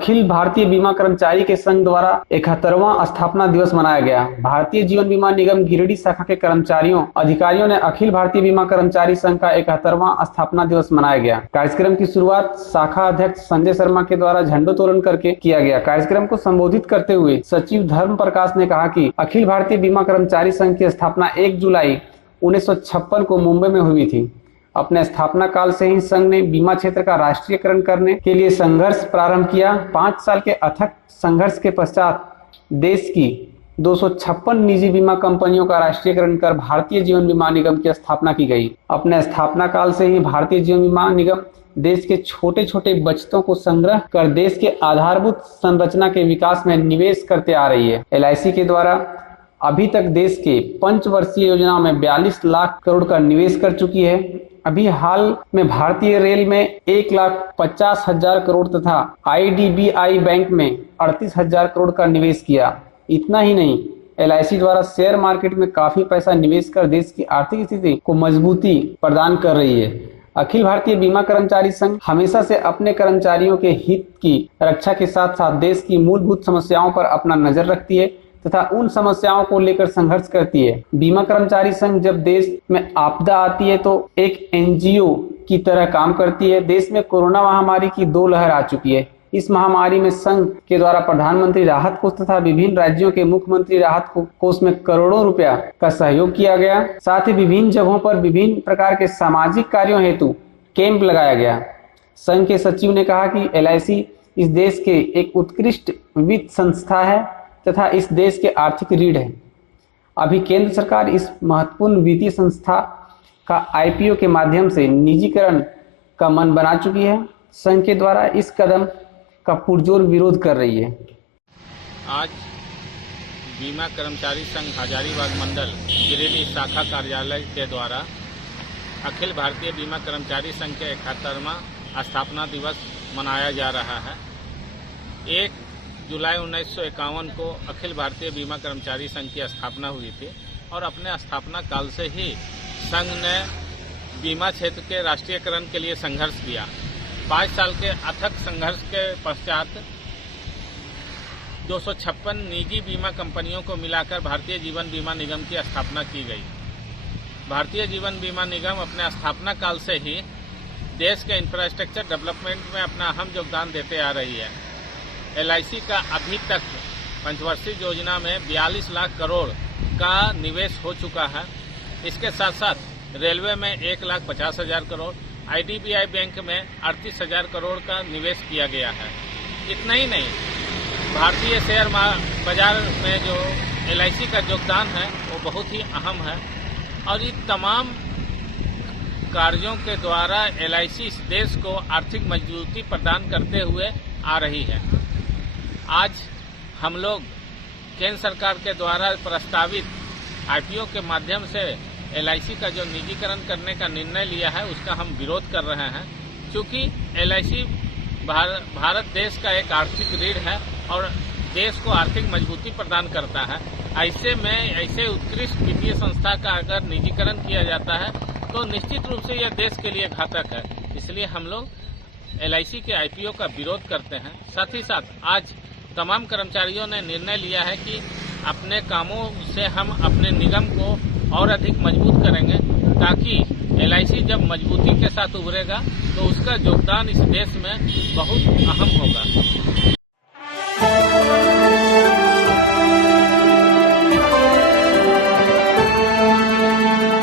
अखिल भारतीय बीमा कर्मचारी के संघ द्वारा 71वां स्थापना दिवस मनाया गया। भारतीय जीवन बीमा निगम गिरिडीह शाखा के कर्मचारियों अधिकारियों ने अखिल भारतीय बीमा कर्मचारी संघ का 71वां स्थापना दिवस मनाया गया। कार्यक्रम की शुरुआत शाखा अध्यक्ष संजय शर्मा के द्वारा झंडोत्तोलन करके किया गया। कार्यक्रम को संबोधित करते हुए सचिव धर्म प्रकाश ने कहा कि अखिल भारतीय बीमा कर्मचारी संघ की स्थापना 1 जुलाई 1956 को मुंबई में हुई थी। अपने स्थापना काल से ही संघ ने बीमा क्षेत्र का राष्ट्रीयकरण करने के लिए संघर्ष प्रारंभ किया। 5 साल के अथक संघर्ष के पश्चात देश की 256 निजी बीमा कंपनियों का राष्ट्रीयकरण कर भारतीय जीवन बीमा निगम की स्थापना की गई। अपने स्थापना काल से ही भारतीय जीवन बीमा निगम देश के छोटे छोटे बचतों को संग्रह कर देश के आधारभूत संरचना के विकास में निवेश करते आ रही है। LIC के द्वारा अभी तक देश के पंचवर्षीय योजनाओं में 42 लाख करोड़ का निवेश कर चुकी है। अभी हाल में भारतीय रेल में 1,50,000 करोड़ तथा IDBI बैंक में 38,000 करोड़ का निवेश किया। इतना ही नहीं, LIC द्वारा शेयर मार्केट में काफी पैसा निवेश कर देश की आर्थिक स्थिति को मजबूती प्रदान कर रही है। अखिल भारतीय बीमा कर्मचारी संघ हमेशा से अपने कर्मचारियों के हित की रक्षा के साथ साथ देश की मूलभूत समस्याओं पर अपना नजर रखती है तथा उन समस्याओं को लेकर संघर्ष करती है। बीमा कर्मचारी संघ जब देश में आपदा आती है तो एक NGO की तरह काम करती है। देश में कोरोना महामारी की 2 लहर आ चुकी है। इस महामारी में संघ के द्वारा प्रधानमंत्री राहत कोष तथा विभिन्न राज्यों के मुख्यमंत्री राहत कोष में करोड़ों रुपया का सहयोग किया गया। साथ ही विभिन्न जगहों पर विभिन्न प्रकार के सामाजिक कार्यों हेतु कैंप लगाया गया। संघ के सचिव ने कहा कि LIC इस देश के एक उत्कृष्ट वित्त संस्था है तथा इस देश के आर्थिक रीढ़ है। अभी केंद्र सरकार इस महत्वपूर्ण वित्तीय संस्था का IPO के माध्यम से निजीकरण का मन बना चुकी है। संघ के द्वारा इस कदम का पुरजोर विरोध कर रही है। आज बीमा कर्मचारी संघ हजारीबाग मंडल गिरिडीह शाखा कार्यालय के द्वारा अखिल भारतीय बीमा कर्मचारी संघ के 71वां स्थापना दिवस मनाया जा रहा है। 1 जुलाई 1951 को अखिल भारतीय बीमा कर्मचारी संघ की स्थापना हुई थी और अपने स्थापना काल से ही संघ ने बीमा क्षेत्र के राष्ट्रीयकरण के लिए संघर्ष किया। 5 साल के अथक संघर्ष के पश्चात 256 निजी बीमा कंपनियों को मिलाकर भारतीय जीवन बीमा निगम की स्थापना की गई। भारतीय जीवन बीमा निगम अपने स्थापना काल से ही देश के इंफ्रास्ट्रक्चर डेवलपमेंट में अपना अहम योगदान देते आ रही है। LIC का अभी तक पंचवर्षीय योजना में 42 लाख करोड़ का निवेश हो चुका है। इसके साथ साथ रेलवे में 1,50,000 करोड़, IDBI बैंक में 38,000 करोड़ का निवेश किया गया है। इतना ही नहीं, भारतीय शेयर बाजार में जो LIC का योगदान है वो बहुत ही अहम है और इन तमाम कार्यों के द्वारा LIC इस देश को आर्थिक मजबूती प्रदान करते हुए आ रही है। आज हम लोग केंद्र सरकार के द्वारा प्रस्तावित IPO के माध्यम से LIC का जो निजीकरण करने का निर्णय लिया है उसका हम विरोध कर रहे हैं, क्योंकि LIC भारत देश का एक आर्थिक रीढ़ है और देश को आर्थिक मजबूती प्रदान करता है। ऐसे में ऐसे उत्कृष्ट वित्तीय संस्था का अगर निजीकरण किया जाता है तो निश्चित रूप से यह देश के लिए घातक है। इसलिए हम लोग LIC के IPO का विरोध करते हैं। साथ ही साथ आज तमाम कर्मचारियों ने निर्णय लिया है कि अपने कामों से हम अपने निगम को और अधिक मजबूत करेंगे, ताकि LIC जब मजबूती के साथ उभरेगा तो उसका योगदान इस देश में बहुत अहम होगा।